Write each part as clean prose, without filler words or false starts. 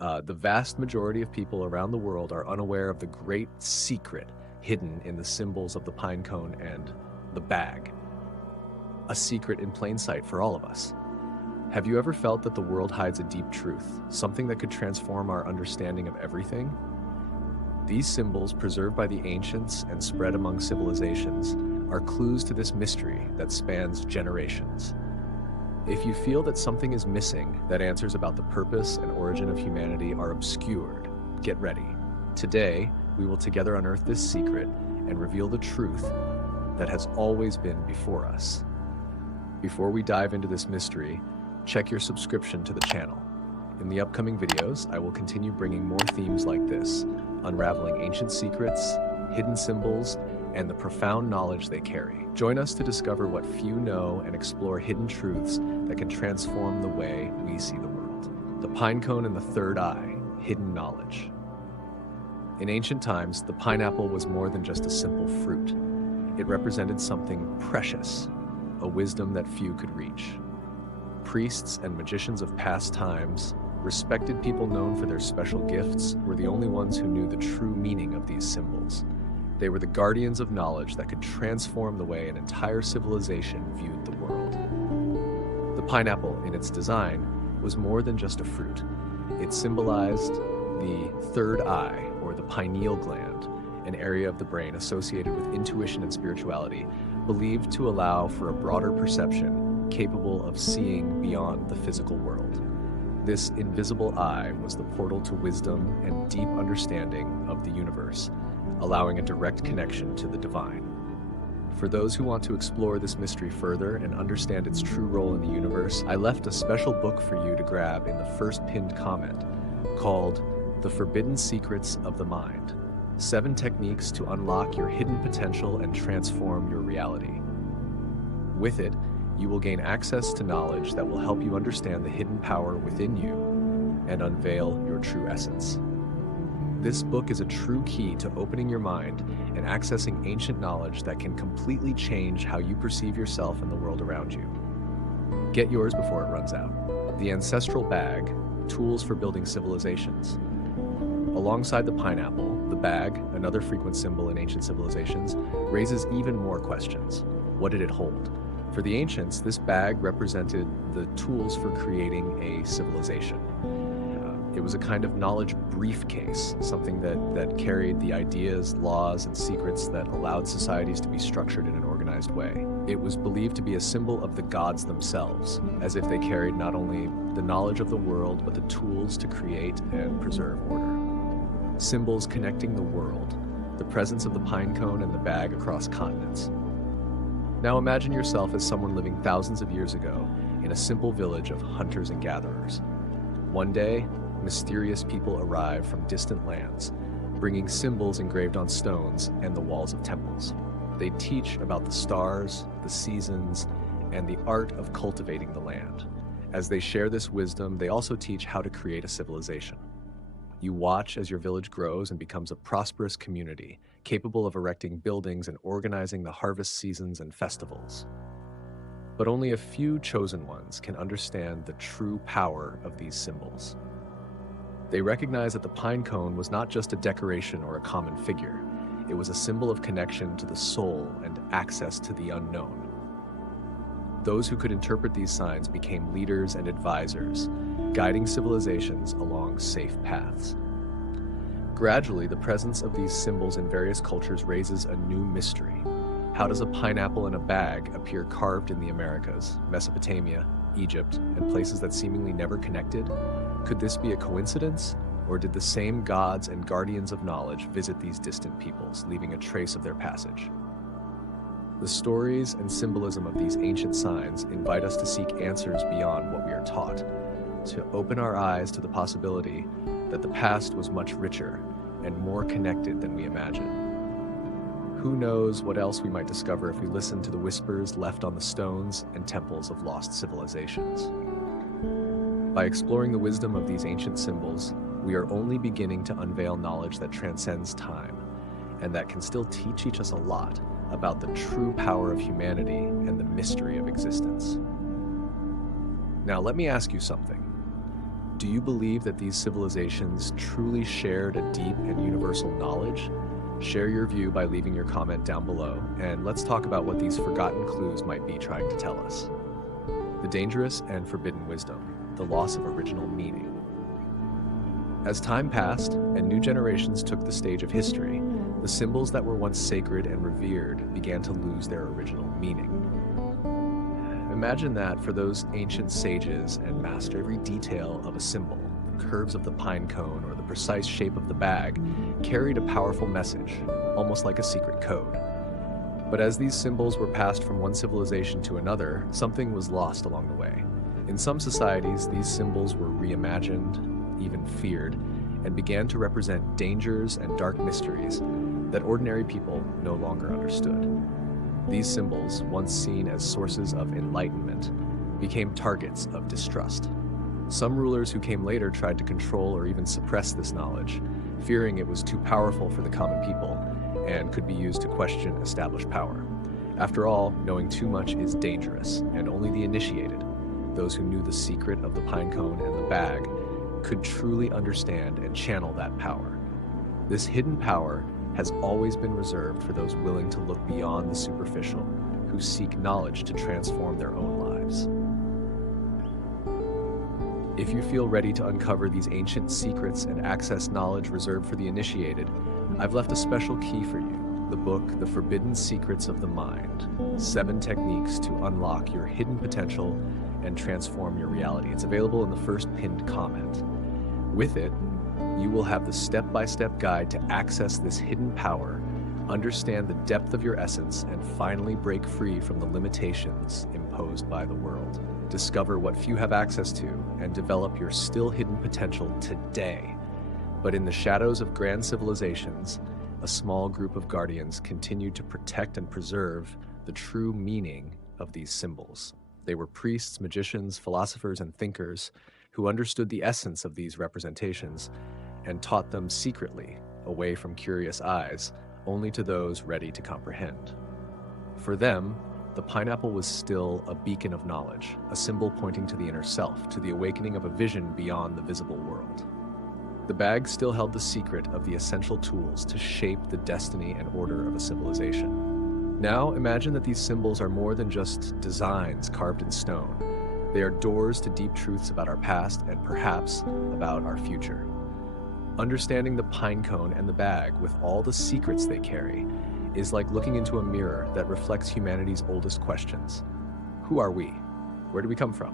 The vast majority of people around the world are unaware of the great secret hidden in the symbols of the pinecone and the bag, a secret in plain sight for all of us. Have you ever felt that the world hides a deep truth, something that could transform our understanding of everything? These symbols, preserved by the ancients and spread among civilizations, are clues to this mystery that spans generations. If you feel that something is missing, that answers about the purpose and origin of humanity are obscured, get ready. Today, we will together unearth this secret and reveal the truth that has always been before us. Before we dive into this mystery, check your subscription to the channel. In the upcoming videos, I will continue bringing more themes like this, unraveling ancient secrets, hidden symbols, and the profound knowledge they carry. Join us to discover what few know and explore hidden truths that can transform the way we see the world. The pinecone and the third eye, hidden knowledge. In ancient times, the pineapple was more than just a simple fruit. It represented something precious, a wisdom that few could reach. Priests and magicians of past times, respected people known for their special gifts, were the only ones who knew the true meaning of these symbols. They were the guardians of knowledge that could transform the way an entire civilization viewed the world. The pineapple, in its design, was more than just a fruit. It symbolized the third eye, or the pineal gland, an area of the brain associated with intuition and spirituality, believed to allow for a broader perception capable of seeing beyond the physical world. This invisible eye was the portal to wisdom and deep understanding of the universe, allowing a direct connection to the divine. For those who want to explore this mystery further and understand its true role in the universe, I left a special book for you to grab in the first pinned comment called The Forbidden Secrets of the Mind: 7 Techniques to Unlock Your Hidden Potential and Transform Your Reality. With it, you will gain access to knowledge that will help you understand the hidden power within you and unveil your true essence. This book is a true key to opening your mind and accessing ancient knowledge that can completely change how you perceive yourself and the world around you. Get yours before it runs out. The Ancestral Bag: Tools for Building Civilizations. Alongside the pineapple, the bag, another frequent symbol in ancient civilizations, raises even more questions. What did it hold? For the ancients, this bag represented the tools for creating a civilization. It was a kind of knowledge briefcase, something that carried the ideas, laws, and secrets that allowed societies to be structured in an organized way. It was believed to be a symbol of the gods themselves, as if they carried not only the knowledge of the world, but the tools to create and preserve order. Symbols connecting the world, the presence of the pinecone and the bag across continents. Now imagine yourself as someone living thousands of years ago in a simple village of hunters and gatherers. One day, mysterious people arrive from distant lands, bringing symbols engraved on stones and the walls of temples. They teach about the stars, the seasons, and the art of cultivating the land. As they share this wisdom, they also teach how to create a civilization. You watch as your village grows and becomes a prosperous community, capable of erecting buildings and organizing the harvest seasons and festivals. But only a few chosen ones can understand the true power of these symbols. They recognize that the pinecone was not just a decoration or a common figure. It was a symbol of connection to the soul and access to the unknown. Those who could interpret these signs became leaders and advisors, guiding civilizations along safe paths. Gradually, the presence of these symbols in various cultures raises a new mystery. How does a pineapple in a bag appear carved in the Americas, Mesopotamia, Egypt, and places that seemingly never connected? Could this be a coincidence, or did the same gods and guardians of knowledge visit these distant peoples, leaving a trace of their passage? The stories and symbolism of these ancient signs invite us to seek answers beyond what we are taught, to open our eyes to the possibility that the past was much richer and more connected than we imagine. Who knows what else we might discover if we listen to the whispers left on the stones and temples of lost civilizations. By exploring the wisdom of these ancient symbols, we are only beginning to unveil knowledge that transcends time, and that can still teach us a lot about the true power of humanity and the mystery of existence. Now, let me ask you something. Do you believe that these civilizations truly shared a deep and universal knowledge? Share your view by leaving your comment down below, and let's talk about what these forgotten clues might be trying to tell us. The dangerous and forbidden wisdom, the loss of original meaning. As time passed and new generations took the stage of history, the symbols that were once sacred and revered began to lose their original meaning. Imagine that for those ancient sages and mastered every detail of a symbol, the curves of the pine cone or the precise shape of the bag carried a powerful message, almost like a secret code. But as these symbols were passed from one civilization to another, something was lost along the way. In some societies, these symbols were reimagined, even feared, and began to represent dangers and dark mysteries that ordinary people no longer understood. These symbols, once seen as sources of enlightenment, became targets of distrust. Some rulers who came later tried to control or even suppress this knowledge, fearing it was too powerful for the common people and could be used to question established power. After all, knowing too much is dangerous, and only the initiated, those who knew the secret of the pinecone and the bag, could truly understand and channel that power. This hidden power has always been reserved for those willing to look beyond the superficial, who seek knowledge to transform their own lives. If you feel ready to uncover these ancient secrets and access knowledge reserved for the initiated, I've left a special key for you, the book, The Forbidden Secrets of the Mind, 7 Techniques to Unlock Your Hidden Potential and Transform Your Reality. It's available in the first pinned comment. With it, you will have the step-by-step guide to access this hidden power, understand the depth of your essence, and finally break free from the limitations imposed by the world. Discover what few have access to and develop your still hidden potential today. But in the shadows of grand civilizations, a small group of guardians continued to protect and preserve the true meaning of these symbols. They were priests, magicians, philosophers, and thinkers who understood the essence of these representations and taught them secretly, away from curious eyes, only to those ready to comprehend. For them, the pineapple was still a beacon of knowledge, a symbol pointing to the inner self, to the awakening of a vision beyond the visible world. The bag still held the secret of the essential tools to shape the destiny and order of a civilization. Now imagine that these symbols are more than just designs carved in stone. They are doors to deep truths about our past and perhaps about our future. Understanding the pinecone and the bag with all the secrets they carry is like looking into a mirror that reflects humanity's oldest questions. Who are we? Where do we come from?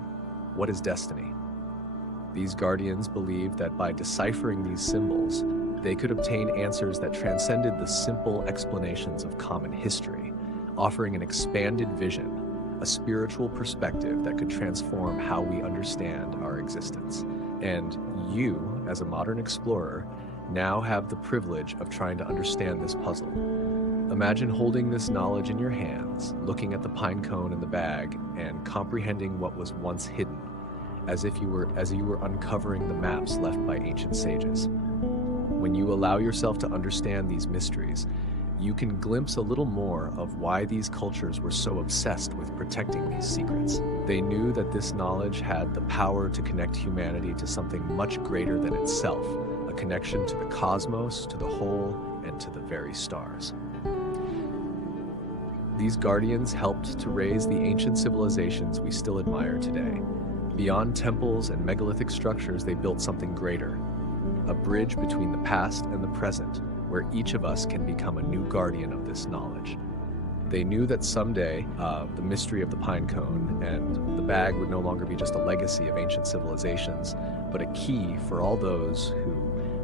What is destiny? These guardians believed that by deciphering these symbols, they could obtain answers that transcended the simple explanations of common history, offering an expanded vision, a spiritual perspective that could transform how we understand our existence. And you, as a modern explorer, now have the privilege of trying to understand this puzzle. Imagine holding this knowledge in your hands, looking at the pinecone and the bag, and comprehending what was once hidden, as you were uncovering the maps left by ancient sages. When you allow yourself to understand these mysteries, you can glimpse a little more of why these cultures were so obsessed with protecting these secrets. They knew that this knowledge had the power to connect humanity to something much greater than itself, a connection to the cosmos, to the whole, and to the very stars. These guardians helped to raise the ancient civilizations we still admire today. Beyond temples and megalithic structures, they built something greater, a bridge between the past and the present, where each of us can become a new guardian of this knowledge. They knew that someday, the mystery of the pinecone and the bag would no longer be just a legacy of ancient civilizations, but a key for all those who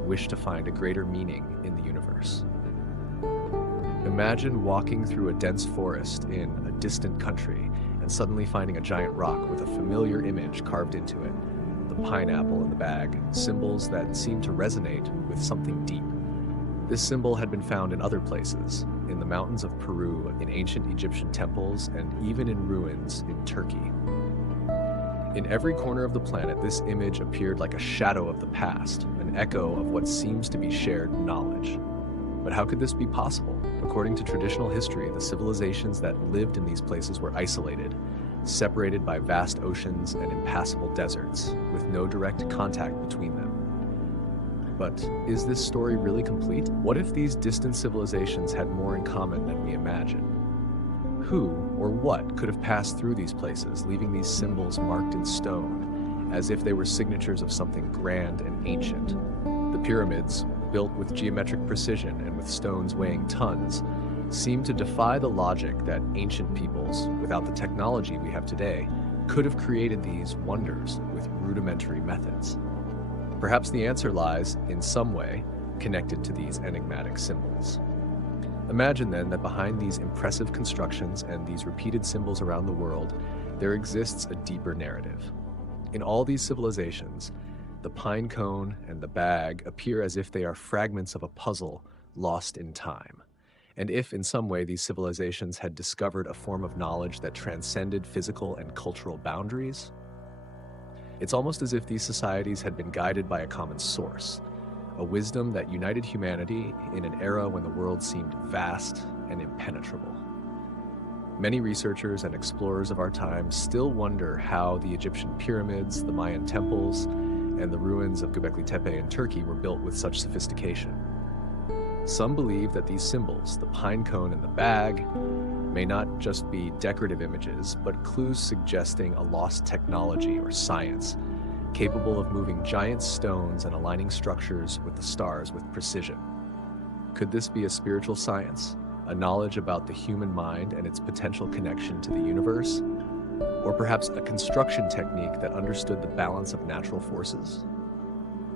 wish to find a greater meaning in the universe. Imagine walking through a dense forest in a distant country and suddenly finding a giant rock with a familiar image carved into it, the pineapple and the bag, symbols that seem to resonate with something deep. This symbol had been found in other places, in the mountains of Peru, in ancient Egyptian temples, and even in ruins in Turkey. In every corner of the planet, this image appeared like a shadow of the past, an echo of what seems to be shared knowledge. But how could this be possible? According to traditional history, the civilizations that lived in these places were isolated, separated by vast oceans and impassable deserts, with no direct contact between them. But is this story really complete? What if these distant civilizations had more in common than we imagine? Who or what could have passed through these places, leaving these symbols marked in stone, as if they were signatures of something grand and ancient? The pyramids, built with geometric precision and with stones weighing tons, seem to defy the logic that ancient peoples, without the technology we have today, could have created these wonders with rudimentary methods. Perhaps the answer lies, in some way, connected to these enigmatic symbols. Imagine then that behind these impressive constructions and these repeated symbols around the world, there exists a deeper narrative. In all these civilizations, the pine cone and the bag appear as if they are fragments of a puzzle lost in time. And if in some way these civilizations had discovered a form of knowledge that transcended physical and cultural boundaries, it's almost as if these societies had been guided by a common source, a wisdom that united humanity in an era when the world seemed vast and impenetrable. Many researchers and explorers of our time still wonder how the Egyptian pyramids, the Mayan temples, and the ruins of Göbekli Tepe in Turkey were built with such sophistication. Some believe that these symbols, the pine cone and the bag, may not just be decorative images, but clues suggesting a lost technology or science, capable of moving giant stones and aligning structures with the stars with precision. Could this be a spiritual science, a knowledge about the human mind and its potential connection to the universe? Or perhaps a construction technique that understood the balance of natural forces?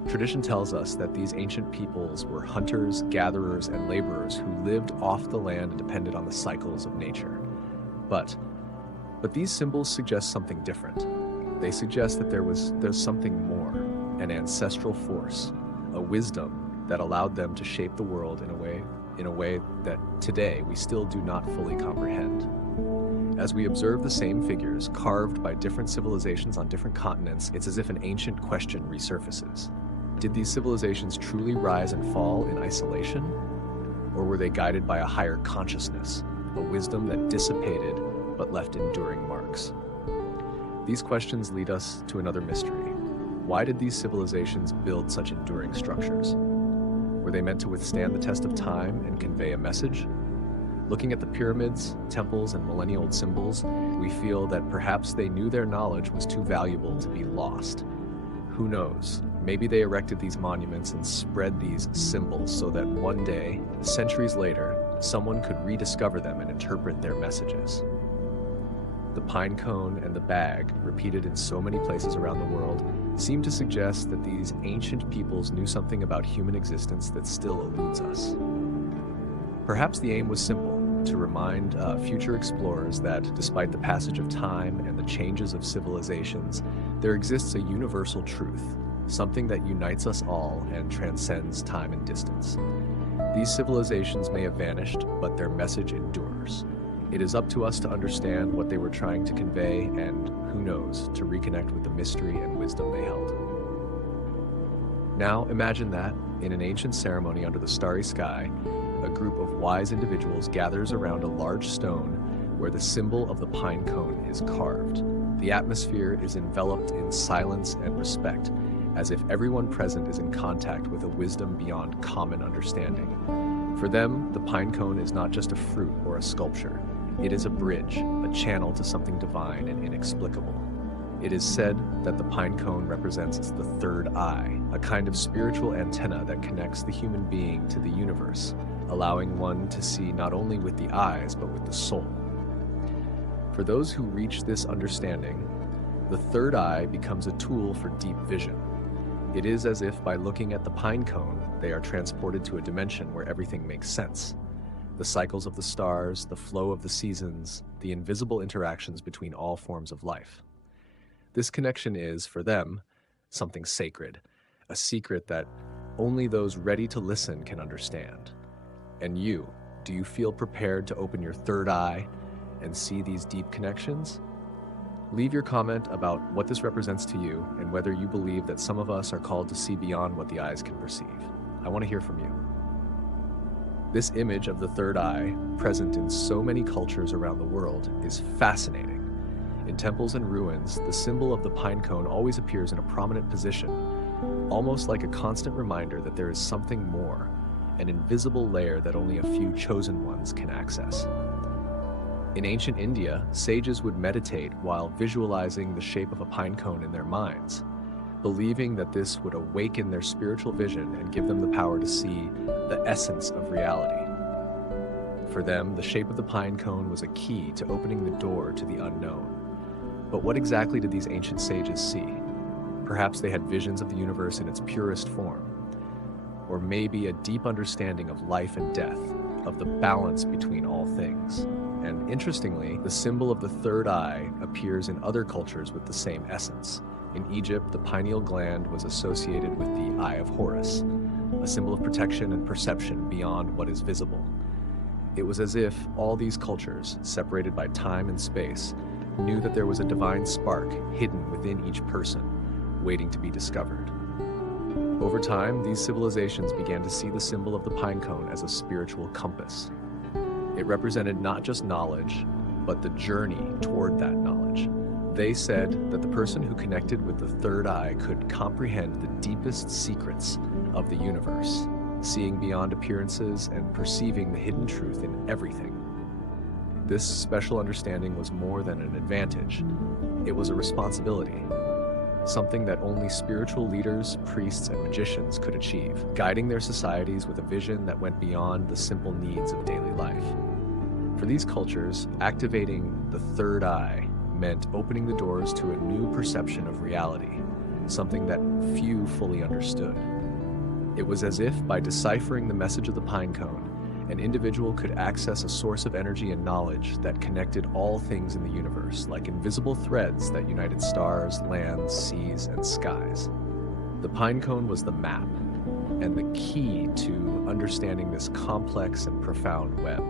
Tradition tells us that these ancient peoples were hunters, gatherers, and laborers who lived off the land and depended on the cycles of nature. But these symbols suggest something different. They suggest that there's something more, an ancestral force, a wisdom that allowed them to shape the world in a way that today we still do not fully comprehend. As we observe the same figures carved by different civilizations on different continents, it's as if an ancient question resurfaces. Did these civilizations truly rise and fall in isolation? Or were they guided by a higher consciousness, a wisdom that dissipated but left enduring marks? These questions lead us to another mystery. Why did these civilizations build such enduring structures? Were they meant to withstand the test of time and convey a message? Looking at the pyramids, temples, and millennia-old symbols, we feel that perhaps they knew their knowledge was too valuable to be lost. Who knows? Maybe they erected these monuments and spread these symbols so that one day, centuries later, someone could rediscover them and interpret their messages. The pine cone and the bag, repeated in so many places around the world, seem to suggest that these ancient peoples knew something about human existence that still eludes us. Perhaps the aim was simple, to remind future explorers that despite the passage of time and the changes of civilizations, there exists a universal truth, something that unites us all and transcends time and distance. These civilizations may have vanished, but their message endures. It is up to us to understand what they were trying to convey and, who knows, to reconnect with the mystery and wisdom they held. Now imagine that, in an ancient ceremony under the starry sky, a group of wise individuals gathers around a large stone where the symbol of the pine cone is carved. The atmosphere is enveloped in silence and respect, as if everyone present is in contact with a wisdom beyond common understanding. For them, the pine cone is not just a fruit or a sculpture. It is a bridge, a channel to something divine and inexplicable. It is said that the pine cone represents the third eye, a kind of spiritual antenna that connects the human being to the universe, allowing one to see not only with the eyes, but with the soul. For those who reach this understanding, the third eye becomes a tool for deep vision. It is as if by looking at the pine cone, they are transported to a dimension where everything makes sense. The cycles of the stars, the flow of the seasons, the invisible interactions between all forms of life. This connection is, for them, something sacred, a secret that only those ready to listen can understand. And you, do you feel prepared to open your third eye and see these deep connections? Leave your comment about what this represents to you and whether you believe that some of us are called to see beyond what the eyes can perceive. I want to hear from you. This image of the third eye, present in so many cultures around the world, is fascinating. In temples and ruins, the symbol of the pinecone always appears in a prominent position, almost like a constant reminder that there is something more, an invisible layer that only a few chosen ones can access. In ancient India, sages would meditate while visualizing the shape of a pinecone in their minds, believing that this would awaken their spiritual vision and give them the power to see the essence of reality. For them, the shape of the pinecone was a key to opening the door to the unknown. But what exactly did these ancient sages see? Perhaps they had visions of the universe in its purest form, or maybe a deep understanding of life and death, of the balance between all things. And interestingly, the symbol of the third eye appears in other cultures with the same essence. In Egypt, the pineal gland was associated with the Eye of Horus, a symbol of protection and perception beyond what is visible. It was as if all these cultures, separated by time and space, knew that there was a divine spark hidden within each person, waiting to be discovered. Over time, these civilizations began to see the symbol of the pinecone as a spiritual compass. It represented not just knowledge, but the journey toward that knowledge. They said that the person who connected with the third eye could comprehend the deepest secrets of the universe, seeing beyond appearances and perceiving the hidden truth in everything. This special understanding was more than an advantage. It was a responsibility, something that only spiritual leaders, priests, and magicians could achieve, guiding their societies with a vision that went beyond the simple needs of daily life. For these cultures, activating the third eye meant opening the doors to a new perception of reality, something that few fully understood. It was as if, by deciphering the message of the pinecone, an individual could access a source of energy and knowledge that connected all things in the universe, like invisible threads that united stars, lands, seas, and skies. The pinecone was the map, and the key to understanding this complex and profound web.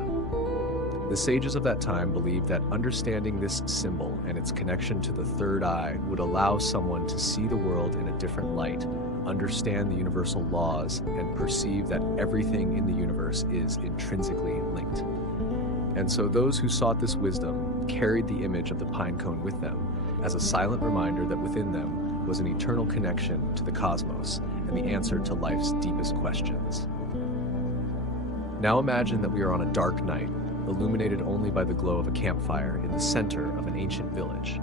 The sages of that time believed that understanding this symbol and its connection to the third eye would allow someone to see the world in a different light, understand the universal laws, and perceive that everything in the universe is intrinsically linked. And so those who sought this wisdom carried the image of the pinecone with them as a silent reminder that within them was an eternal connection to the cosmos and the answer to life's deepest questions. Now imagine that we are on a dark night, illuminated only by the glow of a campfire in the center of an ancient village.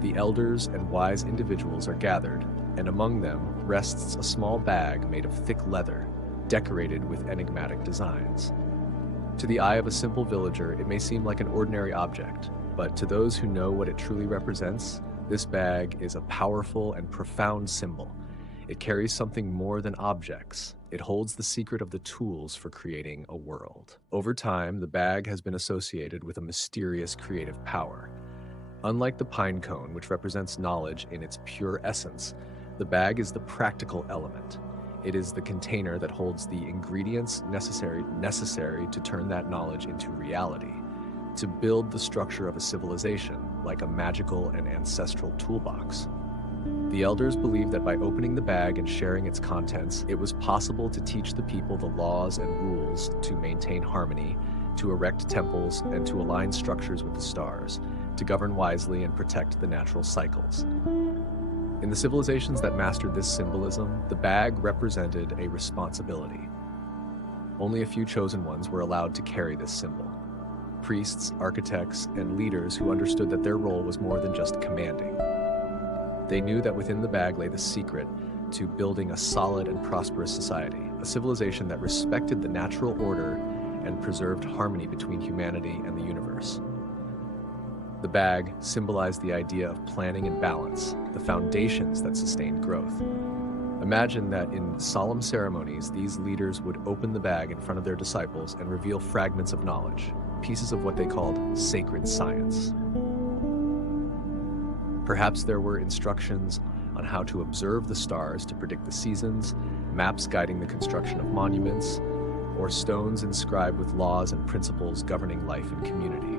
The elders and wise individuals are gathered, and among them rests a small bag made of thick leather, decorated with enigmatic designs. To the eye of a simple villager, it may seem like an ordinary object, but to those who know what it truly represents, this bag is a powerful and profound symbol. It carries something more than objects. It holds the secret of the tools for creating a world. Over time, the bag has been associated with a mysterious creative power. Unlike the pinecone, which represents knowledge in its pure essence, the bag is the practical element. It is the container that holds the ingredients necessary to turn that knowledge into reality, to build the structure of a civilization, like a magical and ancestral toolbox. The elders believed that by opening the bag and sharing its contents, it was possible to teach the people the laws and rules to maintain harmony, to erect temples, and to align structures with the stars, to govern wisely and protect the natural cycles. In the civilizations that mastered this symbolism, the bag represented a responsibility. Only a few chosen ones were allowed to carry this symbol. Priests, architects, and leaders who understood that their role was more than just commanding. They knew that within the bag lay the secret to building a solid and prosperous society, a civilization that respected the natural order and preserved harmony between humanity and the universe. The bag symbolized the idea of planning and balance, the foundations that sustained growth. Imagine that in solemn ceremonies, these leaders would open the bag in front of their disciples and reveal fragments of knowledge, pieces of what they called sacred science. Perhaps there were instructions on how to observe the stars to predict the seasons, maps guiding the construction of monuments, or stones inscribed with laws and principles governing life and community.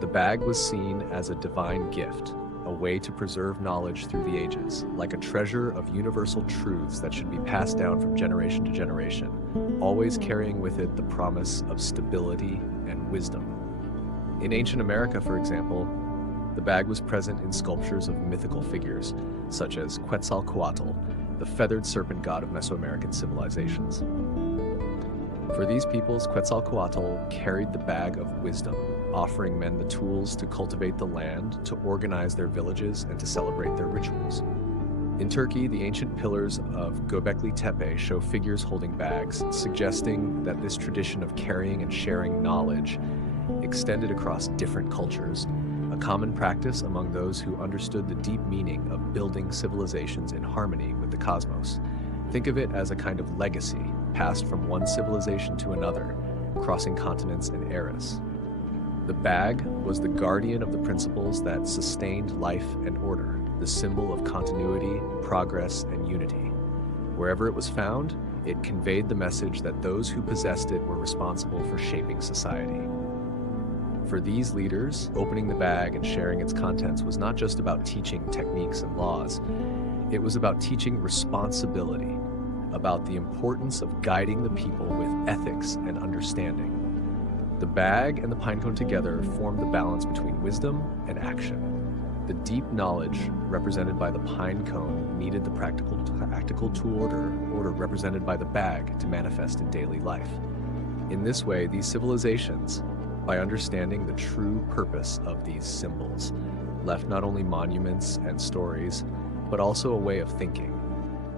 The bag was seen as a divine gift, a way to preserve knowledge through the ages, like a treasure of universal truths that should be passed down from generation to generation, always carrying with it the promise of stability and wisdom. In ancient America, for example, The bag was present in sculptures of mythical figures, such as Quetzalcoatl, the feathered serpent god of Mesoamerican civilizations. For these peoples, Quetzalcoatl carried the bag of wisdom, offering men the tools to cultivate the land, to organize their villages, and to celebrate their rituals. In Turkey, the ancient pillars of Göbekli Tepe show figures holding bags, suggesting that this tradition of carrying and sharing knowledge extended across different cultures, a common practice among those who understood the deep meaning of building civilizations in harmony with the cosmos. Think of it as a kind of legacy, passed from one civilization to another, crossing continents and eras. The bag was the guardian of the principles that sustained life and order, the symbol of continuity, progress, and unity. Wherever it was found, it conveyed the message that those who possessed it were responsible for shaping society. For these leaders, opening the bag and sharing its contents was not just about teaching techniques and laws. It was about teaching responsibility, about the importance of guiding the people with ethics and understanding. The bag and the pinecone together formed the balance between wisdom and action. The deep knowledge represented by the pinecone needed the practical tool order represented by the bag to manifest in daily life. In this way, these civilizations, by understanding the true purpose of these symbols, left not only monuments and stories, but also a way of thinking,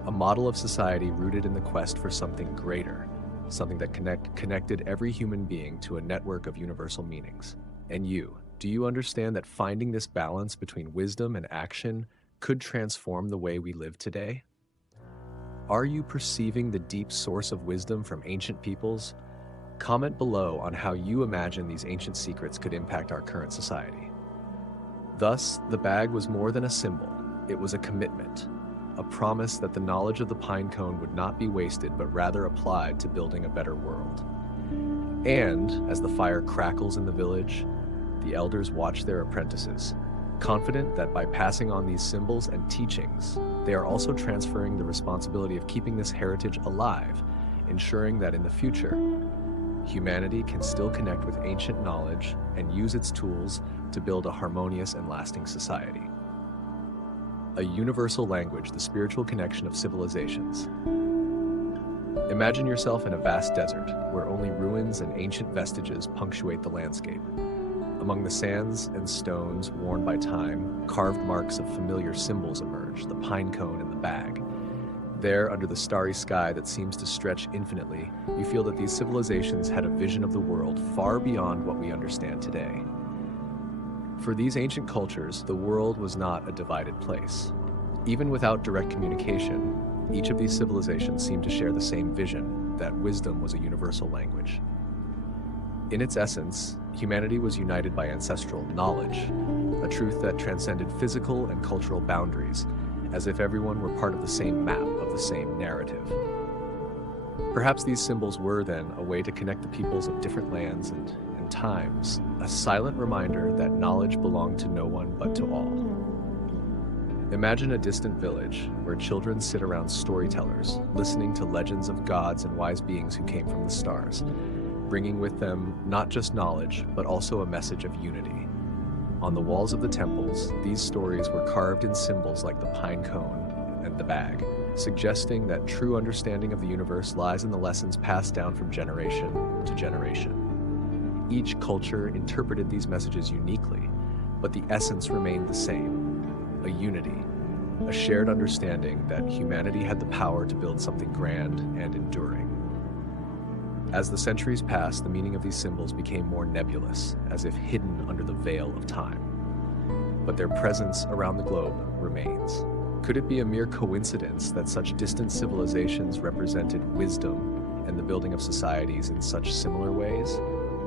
a model of society rooted in the quest for something greater, something that connected every human being to a network of universal meanings. And you, do you understand that finding this balance between wisdom and action could transform the way we live today? Are you perceiving the deep source of wisdom from ancient peoples? Comment below on how you imagine these ancient secrets could impact our current society. Thus, the bag was more than a symbol. It was a commitment, a promise that the knowledge of the pinecone would not be wasted, but rather applied to building a better world. And, as the fire crackles in the village, the elders watch their apprentices, confident that by passing on these symbols and teachings, they are also transferring the responsibility of keeping this heritage alive, ensuring that in the future, humanity can still connect with ancient knowledge and use its tools to build a harmonious and lasting society. A universal language, the spiritual connection of civilizations. Imagine yourself in a vast desert where only ruins and ancient vestiges punctuate the landscape. Among the sands and stones worn by time, carved marks of familiar symbols emerge, the pinecone and the bag. There, under the starry sky that seems to stretch infinitely, you feel that these civilizations had a vision of the world far beyond what we understand today. For these ancient cultures, the world was not a divided place. Even without direct communication, each of these civilizations seemed to share the same vision, that wisdom was a universal language. In its essence, humanity was united by ancestral knowledge, a truth that transcended physical and cultural boundaries, as if everyone were part of the same map of the same narrative. Perhaps these symbols were then a way to connect the peoples of different lands and times, a silent reminder that knowledge belonged to no one but to all. Imagine a distant village where children sit around storytellers, listening to legends of gods and wise beings who came from the stars, bringing with them not just knowledge, but also a message of unity. On the walls of the temples, these stories were carved in symbols like the pinecone and the bag, suggesting that true understanding of the universe lies in the lessons passed down from generation to generation. Each culture interpreted these messages uniquely, but the essence remained the same, a unity, a shared understanding that humanity had the power to build something grand and enduring. As the centuries passed, the meaning of these symbols became more nebulous, as if hidden under the veil of time. But their presence around the globe remains. Could it be a mere coincidence that such distant civilizations represented wisdom and the building of societies in such similar ways?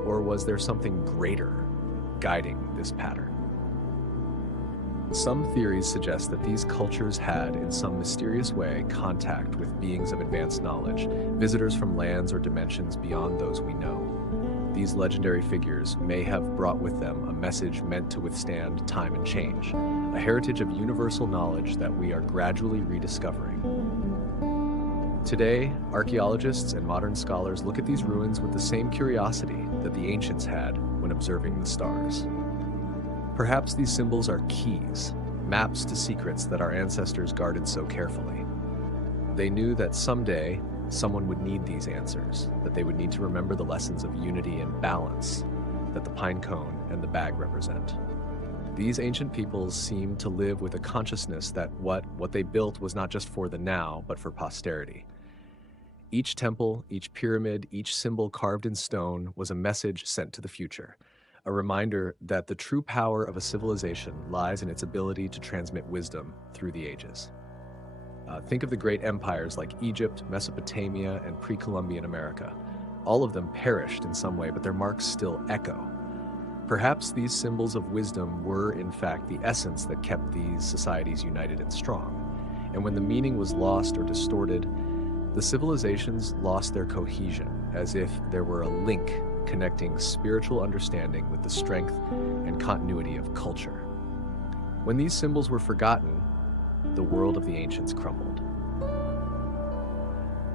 Or was there something greater guiding this pattern? Some theories suggest that these cultures had, in some mysterious way, contact with beings of advanced knowledge, visitors from lands or dimensions beyond those we know. These legendary figures may have brought with them a message meant to withstand time and change, a heritage of universal knowledge that we are gradually rediscovering. Today, archaeologists and modern scholars look at these ruins with the same curiosity that the ancients had when observing the stars. Perhaps these symbols are keys, maps to secrets that our ancestors guarded so carefully. They knew that someday someone would need these answers, that they would need to remember the lessons of unity and balance that the pinecone and the bag represent. These ancient peoples seemed to live with a consciousness that what they built was not just for the now, but for posterity. Each temple, each pyramid, each symbol carved in stone was a message sent to the future, a reminder that the true power of a civilization lies in its ability to transmit wisdom through the ages. Think of the great empires like Egypt, Mesopotamia, and pre-Columbian America. All of them perished in some way, but their marks still echo. Perhaps these symbols of wisdom were, in fact, the essence that kept these societies united and strong. And when the meaning was lost or distorted, the civilizations lost their cohesion, as if there were a link connecting spiritual understanding with the strength and continuity of culture. When these symbols were forgotten, the world of the ancients crumbled.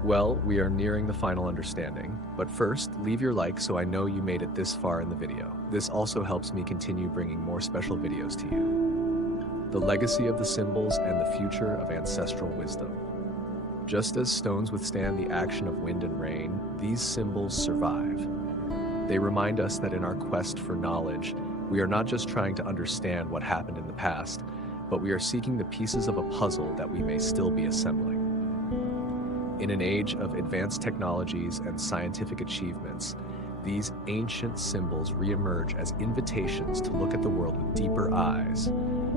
Well, we are nearing the final understanding, but first, leave your like so I know you made it this far in the video. This also helps me continue bringing more special videos to you. The legacy of the symbols and the future of ancestral wisdom. Just as stones withstand the action of wind and rain, these symbols survive. They remind us that in our quest for knowledge, we are not just trying to understand what happened in the past, but we are seeking the pieces of a puzzle that we may still be assembling. In an age of advanced technologies and scientific achievements, these ancient symbols reemerge as invitations to look at the world with deeper eyes,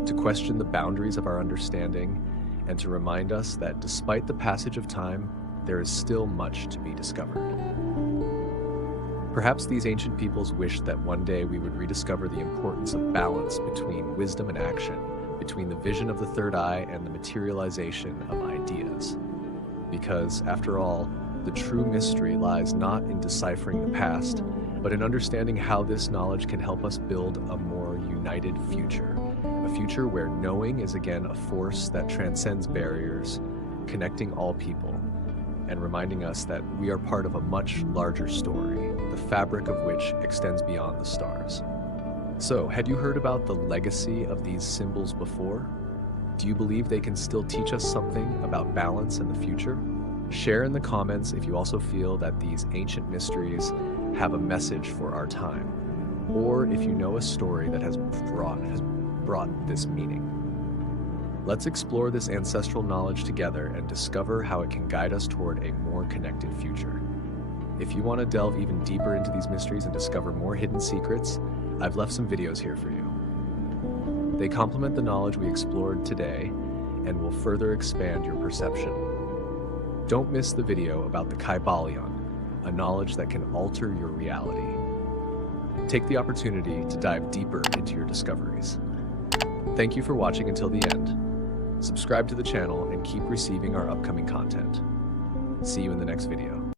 to question the boundaries of our understanding, and to remind us that despite the passage of time, there is still much to be discovered. Perhaps these ancient peoples wished that one day we would rediscover the importance of balance between wisdom and action, between the vision of the third eye and the materialization of ideas. Because, after all, the true mystery lies not in deciphering the past, but in understanding how this knowledge can help us build a more united future. A future where knowing is again a force that transcends barriers, connecting all people, and reminding us that we are part of a much larger story, the fabric of which extends beyond the stars. So, had you heard about the legacy of these symbols before? Do you believe they can still teach us something about balance and the future? Share in the comments if you also feel that these ancient mysteries have a message for our time, or if you know a story that has brought this meaning. Let's explore this ancestral knowledge together and discover how it can guide us toward a more connected future. If you want to delve even deeper into these mysteries and discover more hidden secrets, I've left some videos here for you. They complement the knowledge we explored today and will further expand your perception. Don't miss the video about the Kybalion, a knowledge that can alter your reality. Take the opportunity to dive deeper into your discoveries. Thank you for watching until the end. Subscribe to the channel and keep receiving our upcoming content. See you in the next video.